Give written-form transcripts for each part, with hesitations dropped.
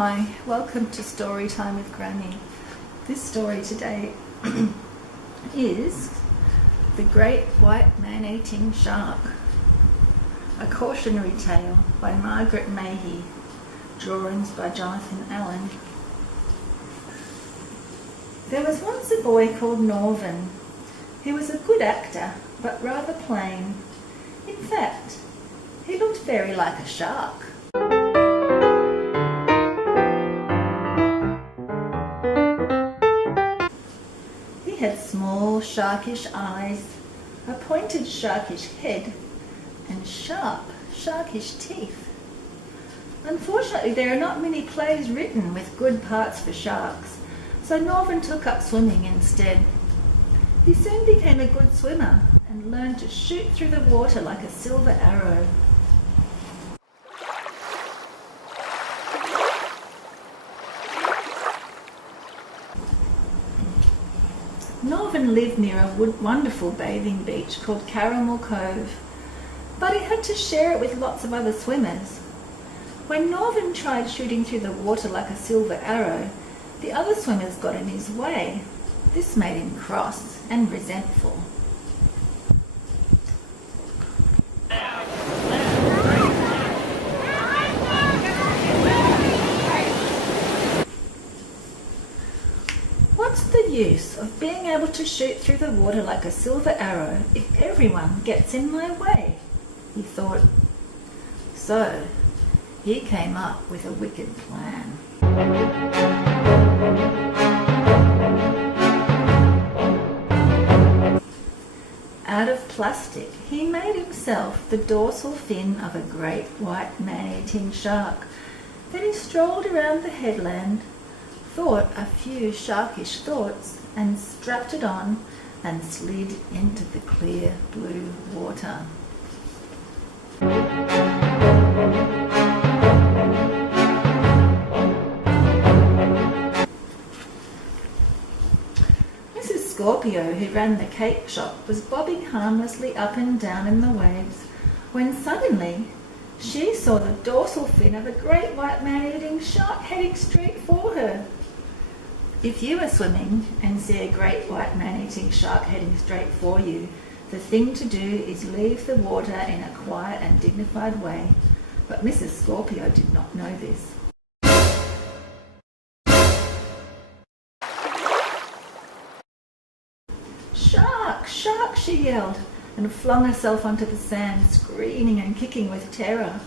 Hi, welcome to Story Time with Grammy. This story today is The Great White Man-Eating Shark, a cautionary tale by Margaret Mahy, drawings by Jonathan Allen. There was once a boy called Norvin. He was a good actor, but rather plain. In fact, he looked very like a shark. He had small, sharkish eyes, a pointed, sharkish head, and sharp, sharkish teeth. Unfortunately, there are not many plays written with good parts for sharks, so Norvin took up swimming instead. He soon became a good swimmer and learned to shoot through the water like a silver arrow. Norvin lived near a wonderful bathing beach called Caramel Cove, but he had to share it with lots of other swimmers. When Norvin tried shooting through the water like a silver arrow, the other swimmers got in his way. This made him cross and resentful. What's the use of being able to shoot through the water like a silver arrow if everyone gets in my way? He thought. So he came up with a wicked plan. Out of plastic, he made himself the dorsal fin of a great white man-eating shark. Then he strolled around the headland, thought a few sharkish thoughts, and strapped it on and slid into the clear blue water. Mrs. Scorpio, who ran the cake shop, was bobbing harmlessly up and down in the waves when suddenly she saw the dorsal fin of a great white man-eating shark heading straight for her. If you are swimming and see a great white man-eating shark heading straight for you, the thing to do is leave the water in a quiet and dignified way. But Mrs. Scorpio did not know this. "Shark! Shark!" she yelled, and flung herself onto the sand, screaming and kicking with terror.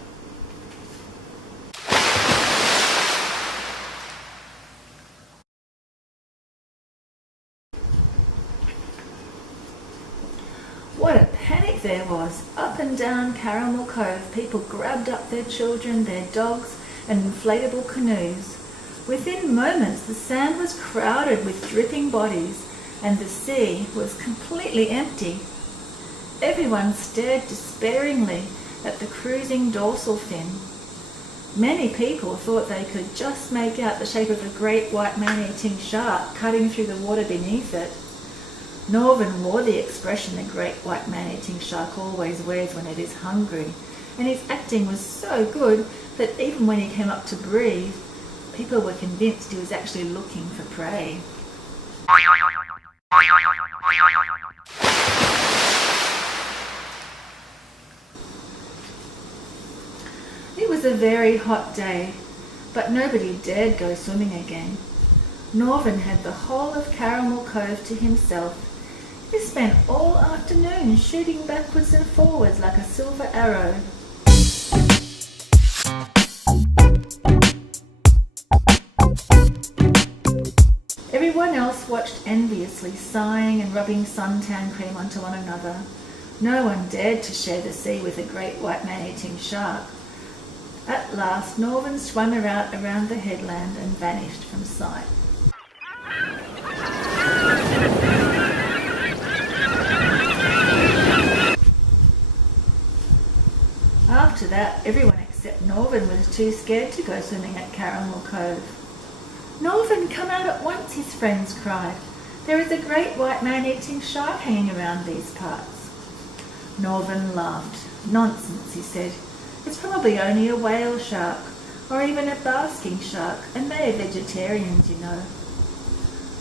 What a panic there was! Up and down Caramel Cove, people grabbed up their children, their dogs, and inflatable canoes. Within moments, the sand was crowded with dripping bodies, and the sea was completely empty. Everyone stared despairingly at the cruising dorsal fin. Many people thought they could just make out the shape of a great white man-eating shark cutting through the water beneath it. Norvin wore the expression a great white man-eating shark always wears when it is hungry, and his acting was so good that even when he came up to breathe, people were convinced he was actually looking for prey. It was a very hot day, but nobody dared go swimming again. Norvin had the whole of Caramel Cove to himself. He spent all afternoon shooting backwards and forwards like a silver arrow. Everyone else watched enviously, sighing and rubbing suntan cream onto one another. No one dared to share the sea with a great white man-eating shark. At last, Norvin swam around the headland and vanished from sight. After that, everyone except Norvin was too scared to go swimming at Caramel Cove. "Norvin, come out at once," his friends cried. "There is a great white man-eating shark hanging around these parts." Norvin laughed. "Nonsense," he said. "It's probably only a whale shark. or even a basking shark, and they're vegetarians, you know.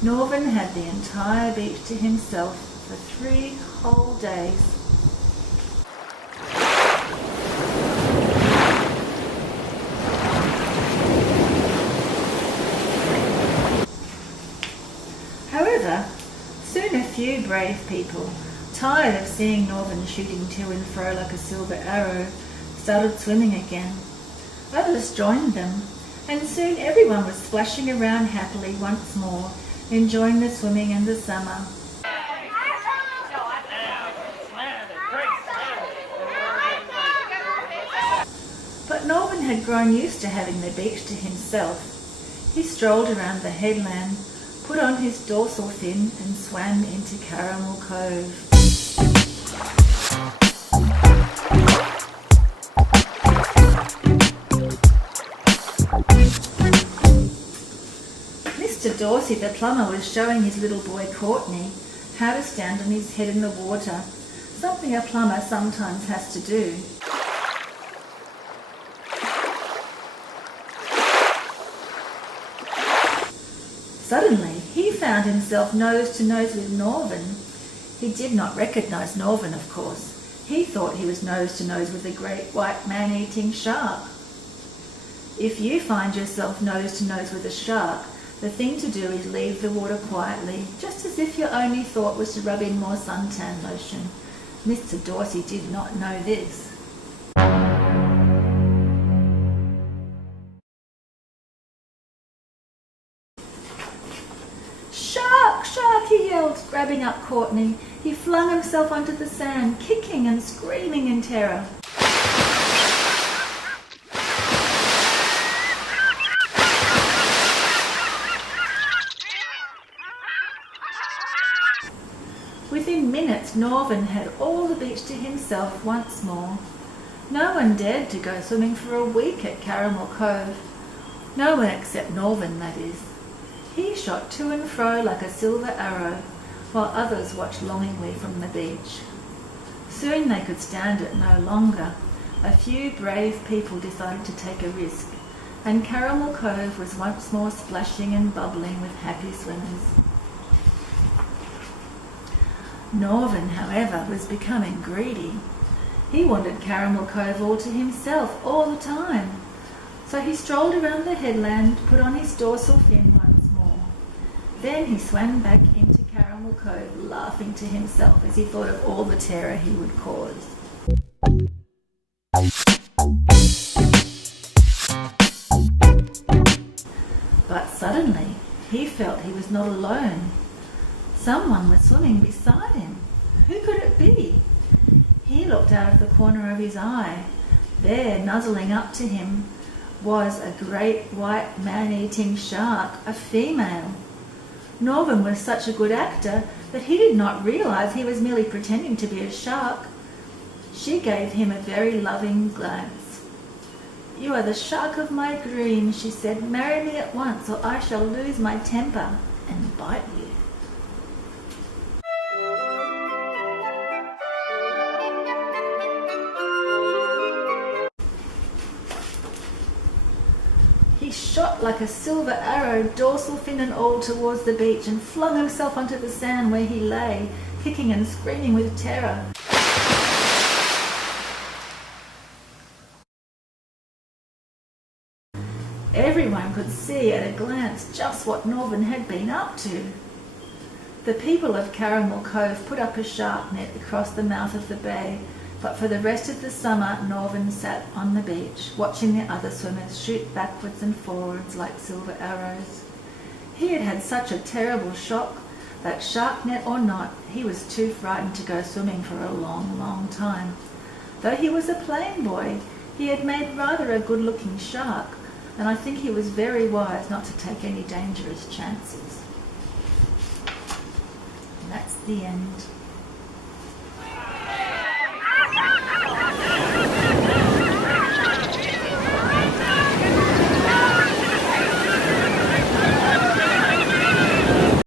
Norvin had the entire beach to himself for 3 whole days. However, soon a few brave people, tired of seeing Norvin shooting to and fro like a silver arrow, started swimming again. Others joined them, and soon everyone was splashing around happily once more, enjoying the swimming and the summer. But Norvin had grown used to having the beach to himself. He strolled around the headland, put on his dorsal fin and swam into Caramel Cove. Mr. Dorsey the plumber was showing his little boy Courtney how to stand on his head in the water, something a plumber sometimes has to do. Suddenly, he found himself nose to nose with Norvin. He did not recognise Norvin, of course. He thought he was nose to nose with a great white man-eating shark. If you find yourself nose to nose with a shark, the thing to do is leave the water quietly, just as if your only thought was to rub in more suntan lotion. Mr. Dorsey did not know this. "Shark! Shark!" he yelled, grabbing up Courtney. He flung himself onto the sand, kicking and screaming in terror. Within minutes, Norvin had all the beach to himself once more. No one dared to go swimming for a week at Caramel Cove. No one except Norvin, that is. He shot to and fro like a silver arrow, while others watched longingly from the beach. Soon they could stand it no longer. A few brave people decided to take a risk, and Caramel Cove was once more splashing and bubbling with happy swimmers. Norvin, however, was becoming greedy. He wanted Caramel Cove all to himself all the time. So he strolled around the headland, put on his dorsal fin once more. Then he swam back into Caramel Cove, laughing to himself as he thought of all the terror he would cause. But suddenly, he felt he was not alone. Someone was swimming beside him. Who could it be? He looked out of the corner of his eye. There, nuzzling up to him, was a great white man-eating shark, a female. Norvin was such a good actor that he did not realise he was merely pretending to be a shark. She gave him a very loving glance. "You are the shark of my dreams," she said. "Marry me at once, or I shall lose my temper and bite you." He shot like a silver arrow, dorsal fin and all, towards the beach and flung himself onto the sand where he lay, kicking and screaming with terror. Everyone could see at a glance just what Norvin had been up to. The people of Caramel Cove put up a shark net across the mouth of the bay, but for the rest of the summer, Norvin sat on the beach, watching the other swimmers shoot backwards and forwards like silver arrows. He had had such a terrible shock that, shark net or not, he was too frightened to go swimming for a long, long time. Though he was a plain boy, he had made rather a good-looking shark, and I think he was very wise not to take any dangerous chances. And that's the end.